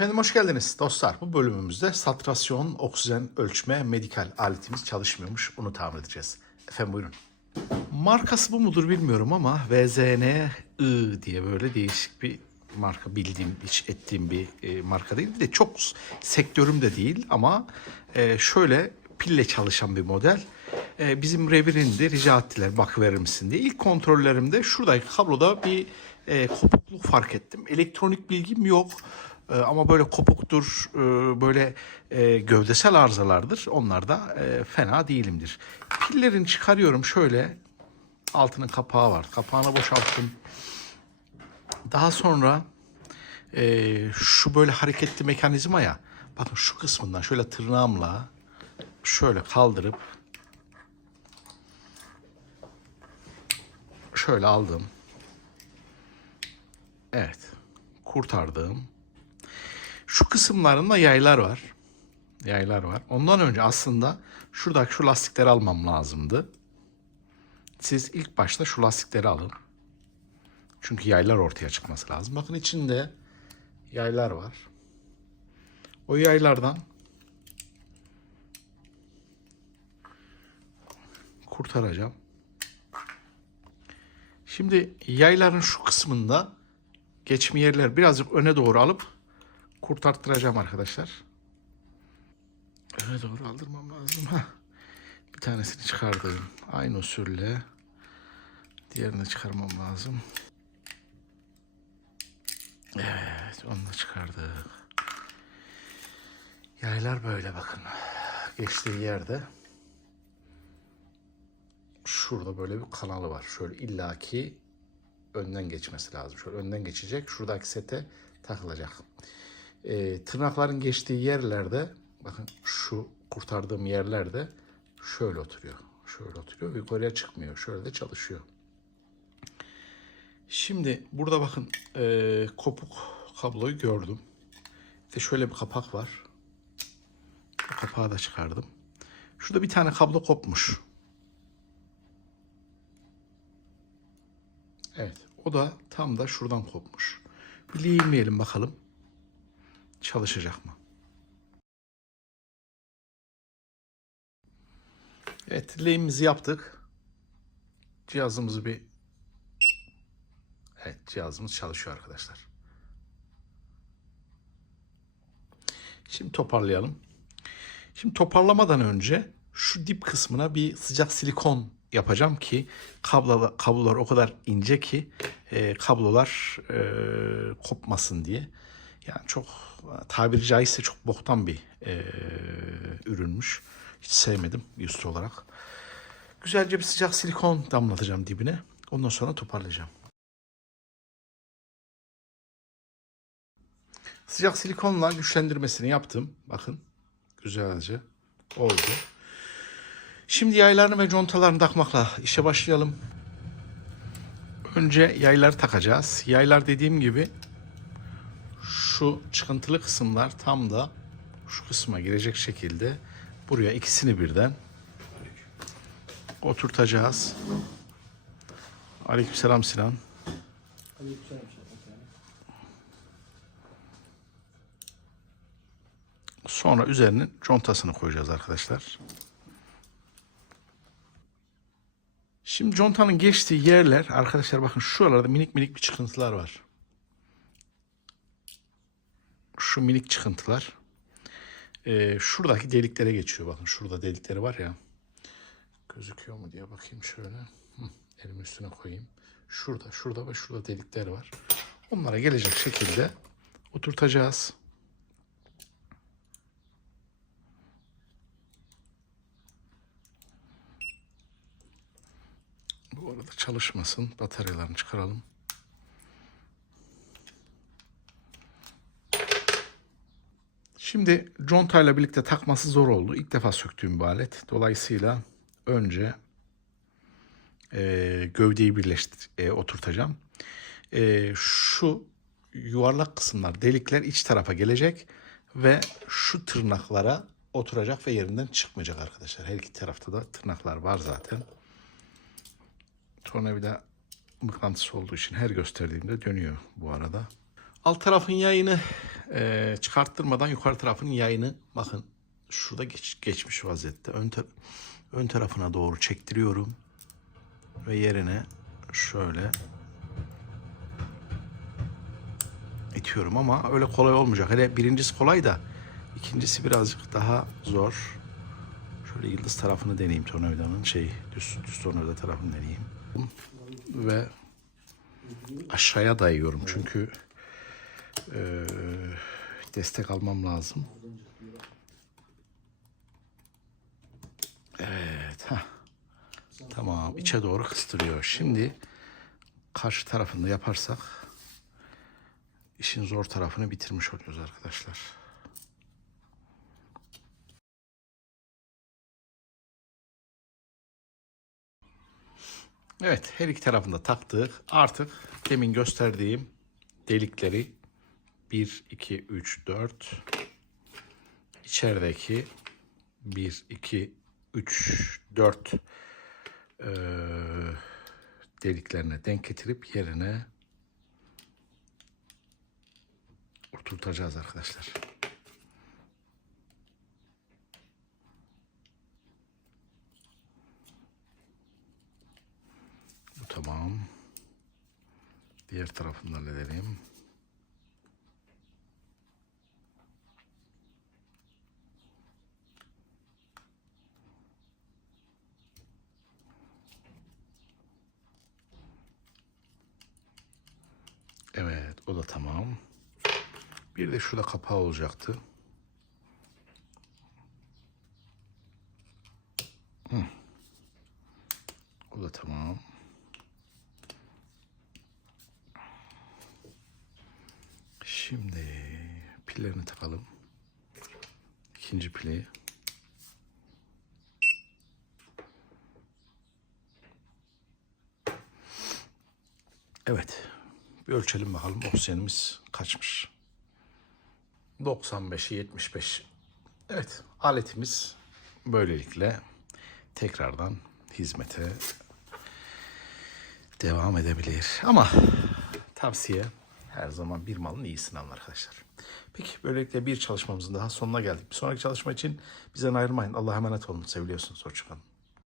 Efendim hoş geldiniz dostlar. Bu bölümümüzde saturasyon, oksijen ölçme, medikal aletimiz çalışmıyormuş. Bunu tamir edeceğiz. Efendim buyurun. Markası bu mudur bilmiyorum ama VZN I diye böyle değişik bir marka bildiğim, hiç ettiğim bir e, marka değil. De çok sektörüm de değil ama e, şöyle pille çalışan bir model. E, bizim revirinde rica ettiler bak verir misin diye. İlk kontrollerimde şuradaki kabloda bir kopukluk fark ettim. Elektronik bilgim yok. E, ama böyle kopuktur, e, böyle e, gövdesel arızalardır. Onlar da e, fena değilimdir. Pillerini çıkarıyorum şöyle. Altının kapağı var. Kapağını boşalttım. Daha sonra şu böyle hareketli mekanizma ya. Bakın şu kısmından şöyle tırnağımla şöyle kaldırıp şöyle aldım. Evet. Kurtardım. Şu kısımlarında yaylar var. Yaylar var. Ondan önce aslında şuradaki şu lastikleri almam lazımdı. Siz ilk başta şu lastikleri alın. Çünkü yaylar ortaya çıkması lazım. Bakın içinde yaylar var. O yaylardan kurtaracağım. Şimdi yayların şu kısmında geçme yerler birazcık öne doğru alıp kurtarttıracağım arkadaşlar. Öne doğru aldırmam lazım. Heh. Bir tanesini çıkardım. Aynı usulle. Diğerini çıkarmam lazım. Evet, onu da çıkardık. Yaylar böyle bakın. Geçtiği yerde şurada böyle bir kanalı var. Şöyle illaki önden geçmesi lazım. Şöyle önden geçecek. Şuradaki sete takılacak. Ee, tırnakların geçtiği yerlerde bakın şu kurtardığım yerlerde şöyle oturuyor. Şöyle oturuyor. Yukarıya çıkmıyor. Şöyle de çalışıyor. Şimdi burada bakın e, kopuk kabloyu gördüm. İşte şöyle bir kapak var. Bu kapağı da çıkardım. Şurada bir tane kablo kopmuş. Evet. O da tam da şuradan kopmuş. Bir lehimleyelim bakalım. Çalışacak mı? Evet. Lehimimizi yaptık. Cihazımızı bir Evet. Cihazımız çalışıyor arkadaşlar. Şimdi toparlayalım. Şimdi toparlamadan önce şu dip kısmına bir sıcak silikon yapacağım ki kablolar, kablolar o kadar ince ki e, kablolar e, kopmasın diye. Yani çok tabiri caizse çok boktan bir e, ürünmüş. Hiç sevmedim üstü olarak. Güzelce bir sıcak silikon damlatacağım dibine. Ondan sonra toparlayacağım. Sıcak silikonla güçlendirmesini yaptım. Bakın güzelce oldu. Şimdi yaylarını ve contalarını takmakla işe başlayalım. Önce yayları takacağız. Yaylar dediğim gibi şu çıkıntılı kısımlar tam da şu kısma girecek şekilde buraya ikisini birden oturtacağız. Aleykümselam Sinan. Sonra üzerine contasını koyacağız arkadaşlar. Şimdi contanın geçtiği yerler arkadaşlar bakın şuralarda minik minik bir çıkıntılar var. Şu minik çıkıntılar. Ee, şuradaki deliklere geçiyor bakın. Şurada delikleri var ya. Gözüküyor mu diye bakayım şöyle. Hı, elimi üstüne koyayım. Şurada, şurada ve şurada delikler var. Onlara gelecek şekilde oturtacağız. Bu arada çalışmasın. Bataryalarını çıkaralım. Şimdi contayla birlikte takması zor oldu. İlk defa söktüğüm bir alet. Dolayısıyla önce e, gövdeyi birleştir, e, oturtacağım. E, şu yuvarlak kısımlar, delikler iç tarafa gelecek ve şu tırnaklara oturacak ve yerinden çıkmayacak arkadaşlar. Her iki tarafta da tırnaklar var zaten. Tornavida mıknatıs olduğu için her gösterdiğimde dönüyor bu arada. Alt tarafın yayını e, çıkarttırmadan yukarı tarafın yayını bakın şurada geç, geçmiş vaziyette. Ön, ön tarafına doğru çektiriyorum. Ve yerine şöyle itiyorum ama öyle kolay olmayacak. Hele birincisi kolay da ikincisi birazcık daha zor. Şöyle yıldız tarafını deneyeyim tornavidanın şey düz, düz tornavida tarafını deneyeyim. Ve aşağıya dayıyorum çünkü eee, destek almam lazım. Evet. Heh. Tamam. içe doğru kıstırıyor. Şimdi karşı tarafında yaparsak işin zor tarafını bitirmiş oluyoruz arkadaşlar. Evet, her iki tarafında taktık. Artık demin gösterdiğim delikleri 1, 2, 3, 4 içerideki 1, 2, 3, 4 eee, deliklerine denk getirip yerine oturtacağız arkadaşlar. Bu tamam. Diğer tarafını da Evet, o da tamam. Bir de şurada kapağı olacaktı. Hı. O da tamam. Şimdi pillerini takalım. İkinci pili. Evet. Bir ölçelim bakalım oksijenimiz kaçmış. 95'i 75. Evet aletimiz böylelikle tekrardan hizmete devam edebilir. Ama tavsiye her zaman bir malın iyisini alın arkadaşlar. Peki böylelikle bir çalışmamızın daha sonuna geldik. Bir sonraki çalışma için bizden ayrılmayın. Allah'a emanet olun. Seviliyorsunuz. Hoşçakalın.